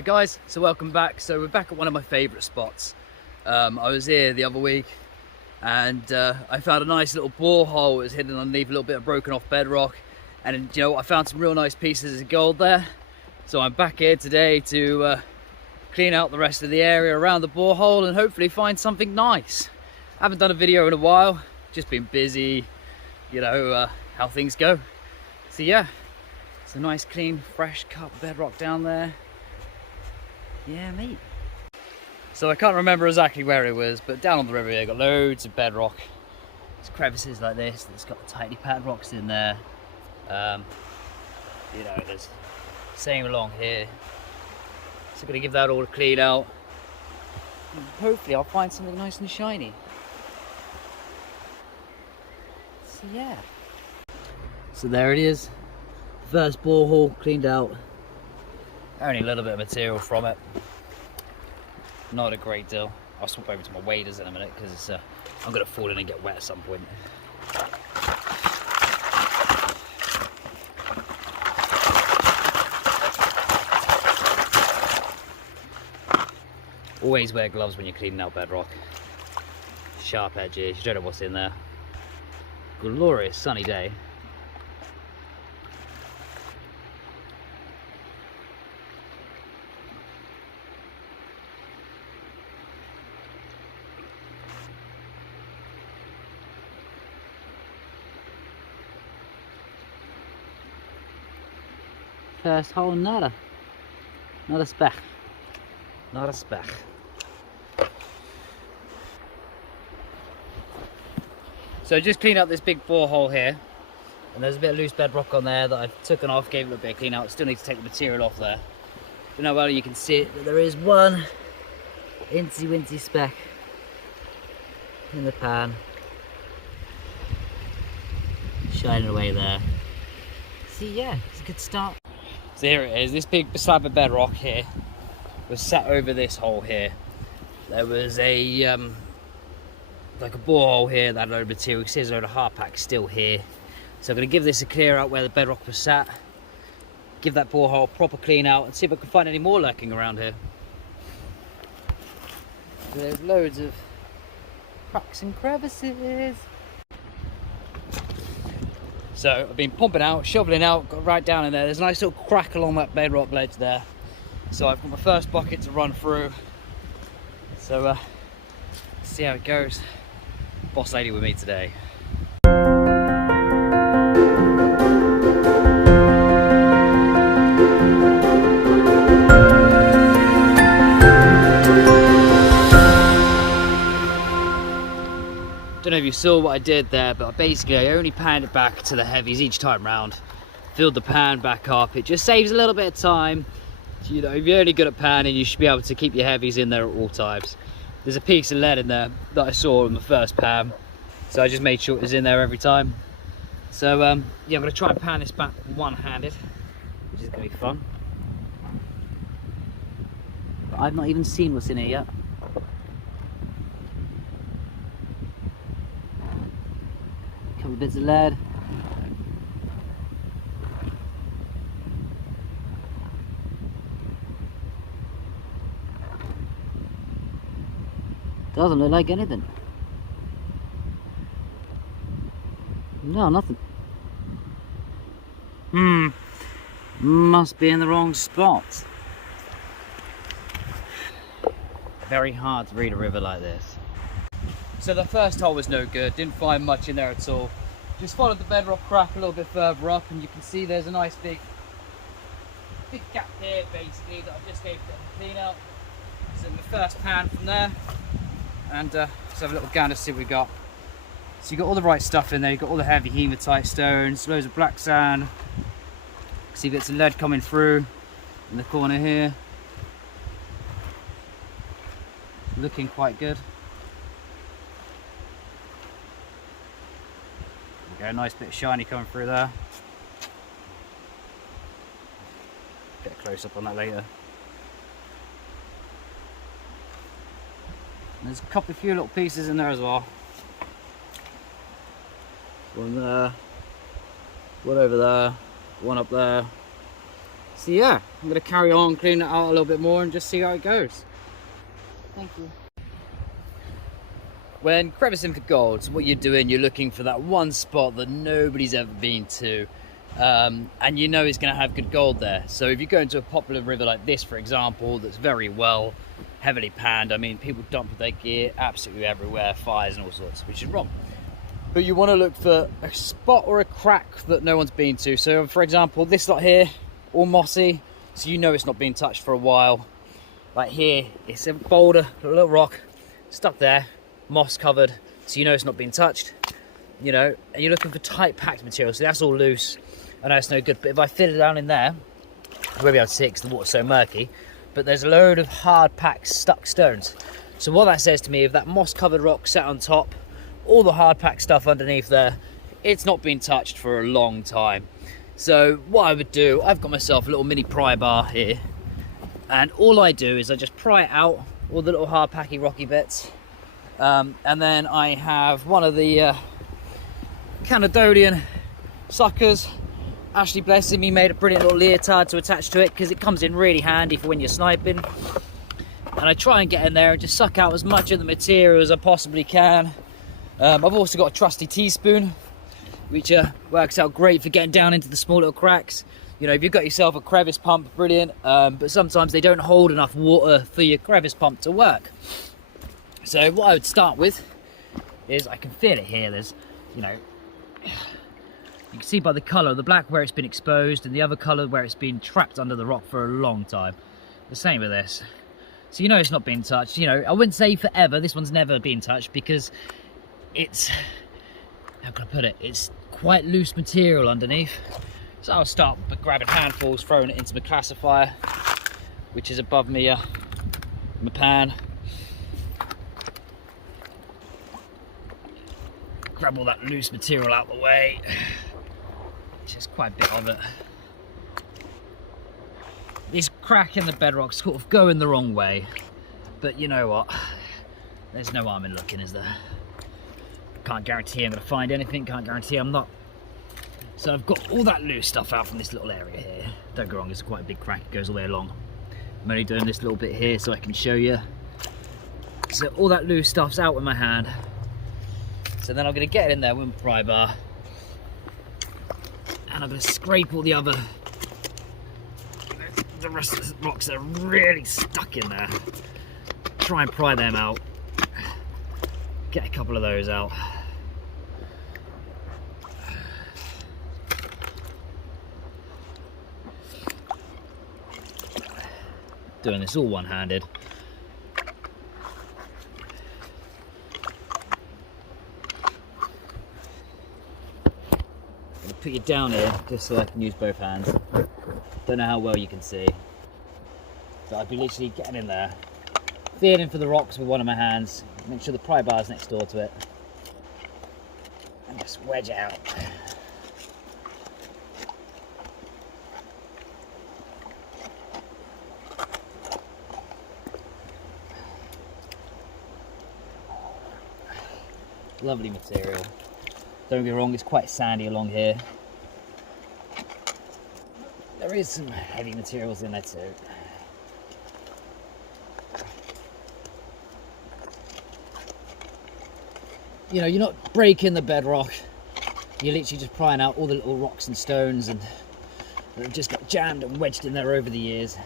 Alright guys, so welcome back. So we're back at one of my favourite spots. I was here the other week and I found a nice little borehole. It was hidden underneath a little bit of broken off bedrock, and you know what, I found some real nice pieces of gold there. So I'm back here today to clean out the rest of the area around the borehole and hopefully find something nice. I haven't done a video in a while, just been busy, you know, how things go. So yeah, it's a nice clean fresh cut bedrock down there. Yeah, mate. So I can't remember exactly where it was, but down on the river here, got loads of bedrock. There's crevices like this that's got the tightly packed rocks in there. You know, there's same along here. So I'm gonna give that all a clean out. And hopefully I'll find something nice and shiny. So yeah. So there it is. First borehole cleaned out. Only a little bit of material from it. Not a great deal. I'll swap over to my waders in a minute because I'm going to fall in and get wet at some point. Always wear gloves when you're cleaning out bedrock. Sharp edges, you don't know what's in there. Glorious sunny day. First hole, nada. Not a speck. Not a speck. So I just cleaned up this big borehole here, and there's a bit of loose bedrock on there that I've taken off, gave it a bit of clean out. Still need to take the material off there. Don't know how well you can see it, but there is one incy wincy speck in the pan, shining away there. See, yeah, it's a good start. So here it is, this big slab of bedrock here was sat over this hole here. There was a like a borehole here that had a load of material. You can see there's a load of hard pack still here. So I'm going to give this a clear out where the bedrock was sat, give that borehole a proper clean out and see if I can find any more lurking around here. So there's loads of cracks and crevices. So I've been pumping out, shoveling out, got right down in there. There's a nice little crack along that bedrock ledge there. So I've got my first bucket to run through. So let's see how it goes. Boss lady with me today. Don't know if you saw what I did there, but basically I only panned it back to the heavies each time round. Filled the pan back up. It just saves a little bit of time. You know, if you're only good at panning, you should be able to keep your heavies in there at all times. There's a piece of lead in there that I saw in the first pan, so I just made sure it was in there every time. So yeah, I'm going to try and pan this back one-handed, which is going to be fun. But I've not even seen what's in here yet. Couple bits of lead. Doesn't look like anything. No, nothing. Must be in the wrong spot. Very hard to read a river like this. So the first hole was no good, didn't find much in there at all. Just followed the bedrock crack a little bit further up and you can see there's a nice big gap here basically that I just gave a bit of a clean out. So in the first pan from there, and let's have a little gander to see what we got. So you got all the right stuff in there, you've got all the heavy hematite stones, loads of black sand. See bits of lead coming through in the corner here. Looking quite good. A nice bit of shiny coming through there. Get a close up on that later. And there's a few little pieces in there as well. One there, one over there, one up there. So yeah, I'm going to carry on, clean it out a little bit more and just see how it goes. Thank you. When crevicing for gold, what you're doing, you're looking for that one spot that nobody's ever been to, and you know it's going to have good gold there. So if you go into a popular river like this, for example, that's very well heavily panned, I mean, people dump their gear absolutely everywhere, fires and all sorts, which is wrong. But you want to look for a spot or a crack that no one's been to. So for example, this lot here, all mossy, so you know it's not been touched for a while. Like here, it's a boulder, a little rock, stuck there, moss covered, so you know it's not been touched, you know, and you're looking for tight packed material, so that's all loose. I know it's no good, but if I fit it down in there, I won't be able to see it because the water's so murky, but there's a load of hard packed stuck stones. So what that says to me, if that moss covered rock sat on top, all the hard packed stuff underneath there, it's not been touched for a long time. So what I would do, I've got myself a little mini pry bar here, and all I do is I just pry it out, all the little hard packy rocky bits, and then I have one of the Canadolian suckers. Ashley, blessing me, made a brilliant little leotard to attach to it because it comes in really handy for when you're sniping. And I try and get in there and just suck out as much of the material as I possibly can. I've also got a trusty teaspoon, which works out great for getting down into the small little cracks. You know, if you've got yourself a crevice pump, brilliant, but sometimes they don't hold enough water for your crevice pump to work. So what I would start with is, I can feel it here, there's, you know, you can see by the colour, the black where it's been exposed and the other colour where it's been trapped under the rock for a long time. The same with this. So you know it's not been touched. You know, I wouldn't say forever, this one's never been touched because it's, how can I put it, it's quite loose material underneath. So I'll start by grabbing handfuls, throwing it into my classifier, which is above me, my pan. Grab all that loose material out of the way. Just quite a bit of it. This crack in the bedrock sort of going the wrong way, but you know what? There's no harm in looking, is there? Can't guarantee I'm going to find anything, can't guarantee I'm not. So I've got all that loose stuff out from this little area here. Don't go wrong, it's quite a big crack, it goes all the way along. I'm only doing this little bit here so I can show you. So all that loose stuff's out with my hand. So then I'm going to get it in there with my pry bar. And I'm going to scrape all the rest of the rocks that are really stuck in there. Try and pry them out. Get a couple of those out. Doing this all one-handed. Put you down here just so I can use both hands. Don't know how well you can see, but I'd be literally getting in there, feeling for the rocks with one of my hands, make sure the pry bar's next door to it, and just wedge it out. Lovely material. Don't get me wrong, it's quite sandy along here. There is some heavy materials in there too. You know, you're not breaking the bedrock. You're literally just prying out all the little rocks and stones and that have just got jammed and wedged in there over the years.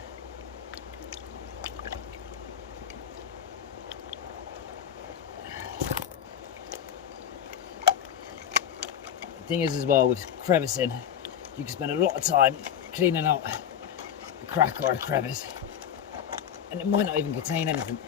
The thing is as well with crevicing, you can spend a lot of time cleaning out a crack or a crevice and it might not even contain anything.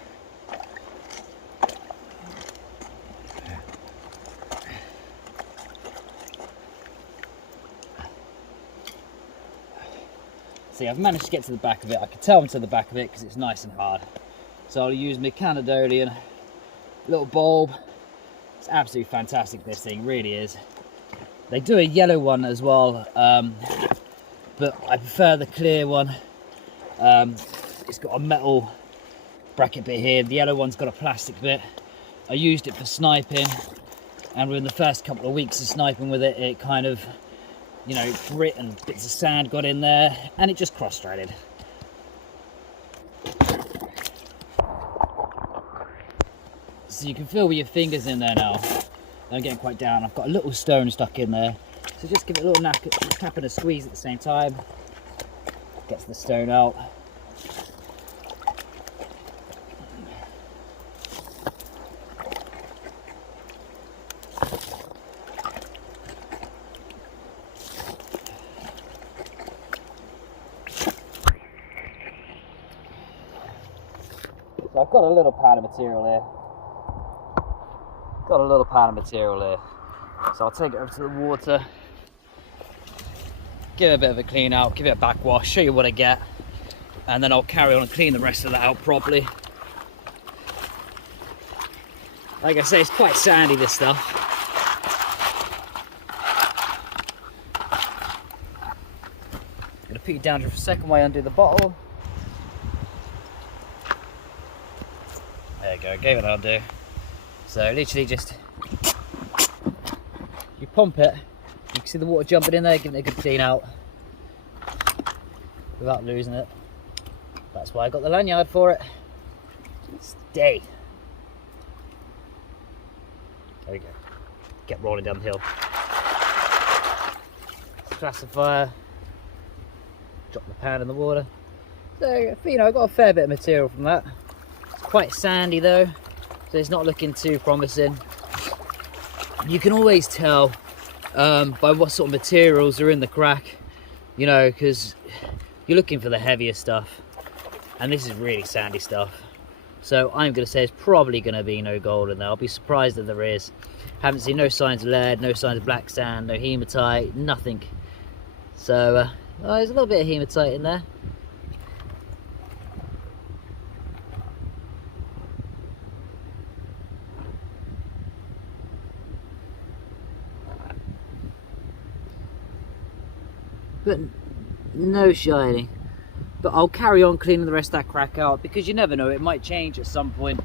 See, I've managed to get to the back of it. I can tell I'm to the back of it because it's nice and hard. So I'll use my Canadolian little bulb. It's absolutely fantastic, this thing really is. They do a yellow one as well, but I prefer the clear one. It's got a metal bracket bit here. The yellow one's got a plastic bit. I used it for sniping, and within the first couple of weeks of sniping with it, it kind of you know, grit and bits of sand got in there, and it just cross-threaded. So you can feel with your fingers in there now. I'm getting quite down. I've got a little stone stuck in there, so just give it a little tap and a squeeze at the same time. Gets the stone out. So I've got a little pad of material here. So I'll take it over to the water, give it a bit of a clean out, give it a backwash, show you what I get, and then I'll carry on and clean the rest of that out properly. Like I say, it's quite sandy, this stuff. I'm gonna put you down for a second while I undo the bottle. There you go, gave it an undo. So literally just, you pump it, you can see the water jumping in there, giving it a good clean out without losing it. That's why I got the lanyard for it. Stay. There we go. Get rolling down the hill. Classifier. Drop the pan in the water. So, you know, I got a fair bit of material from that. It's quite sandy though, so it's not looking too promising. You can always tell by what sort of materials are in the crack, you know, because you're looking for the heavier stuff, and this is really sandy stuff. So I'm going to say it's probably going to be no gold in there. I'll be surprised if there is. Haven't seen no signs of lead, no signs of black sand, no hematite, nothing. So there's a little bit of hematite in there. But no shining. But I'll carry on cleaning the rest of that crack out, because you never know, it might change at some point.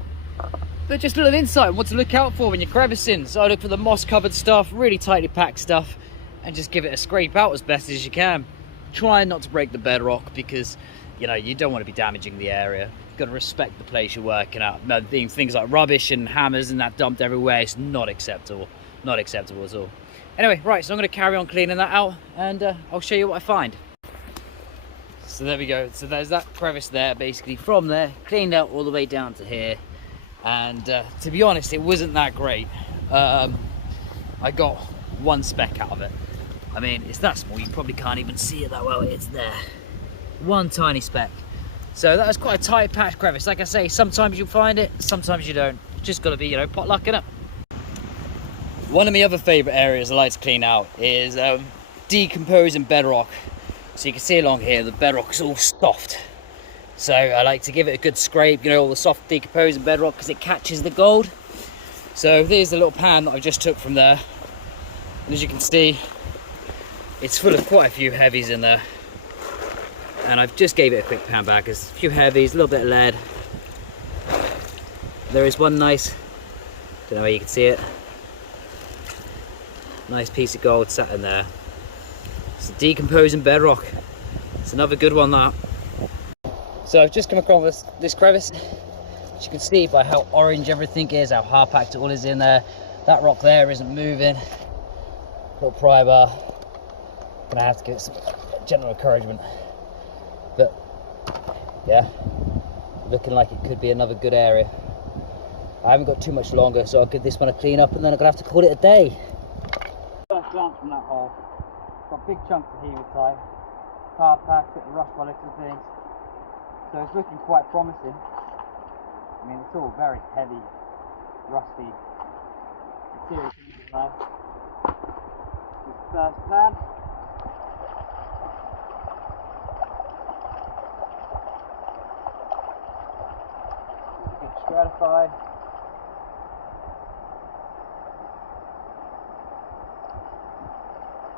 But just a little insight on what to look out for when you're crevicing. So I look for the moss covered stuff, really tightly packed stuff, and just give it a scrape out as best as you can. Try not to break the bedrock, because you know, you don't want to be damaging the area. You've got to respect the place you're working at. Things like rubbish and hammers and that dumped everywhere, it's not acceptable. Not acceptable at all. Anyway, right, so I'm going to carry on cleaning that out, and I'll show you what I find. So there we go. So there's that crevice there, basically from there, cleaned out all the way down to here. And to be honest, it wasn't that great. I got one speck out of it. I mean, it's that small, you probably can't even see it that well. It's there. One tiny speck. So that was quite a tight patch crevice. Like I say, sometimes you'll find it, sometimes you don't. Just got to be, you know, potluck, innit? One of my other favourite areas I like to clean out is decomposing bedrock. So you can see along here, the bedrock is all soft. So I like to give it a good scrape, you know, all the soft decomposing bedrock, because it catches the gold. So there's the little pan that I just took from there. And as you can see, it's full of quite a few heavies in there. And I've just gave it a quick pan back. There's a few heavies, a little bit of lead. There is one nice, don't know where you can see it, nice piece of gold sat in there. It's a decomposing bedrock. It's another good one, that. So I've just come across this crevice. As you can see by how orange everything is, how hard packed it all is in there. That rock there isn't moving. Little pry bar. Gonna have to give it some gentle encouragement. But yeah, looking like it could be another good area. I haven't got too much longer, so I'll give this one a clean up, and then I'm gonna have to call it a day. First glance from that hole, got big chunks of hematite, hard packed, bit of rust by looks of things. So it's looking quite promising. I mean, it's all very heavy, rusty material now. This first pan. Good stratify.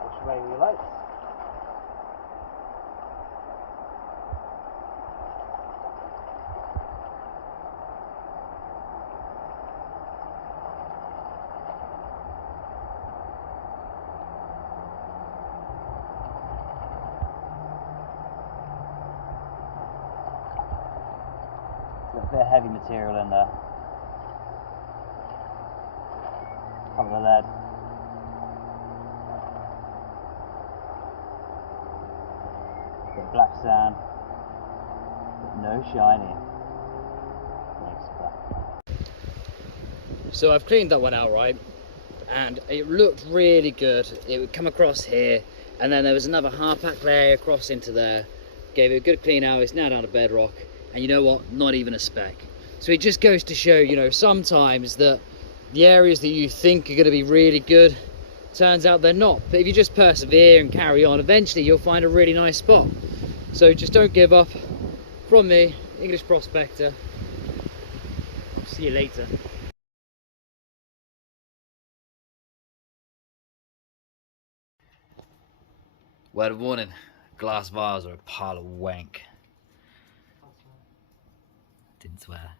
Wash away with your lights. bit of heavy material in there. Couple of lead. Bit of black sand, but no shiny. So I've cleaned that one out, right? And it looked really good. It would come across here, and then there was another hard pack layer across into there. Gave it a good clean out. It's now down to bedrock, and you know what? Not even a speck. So it just goes to show, you know, sometimes that the areas that you think are going to be really good, turns out they're not. But if you just persevere and carry on, eventually you'll find a really nice spot. So just don't give up. From me, English Prospector. See you later. Word of warning, glass vials are a pile of wank. Didn't swear.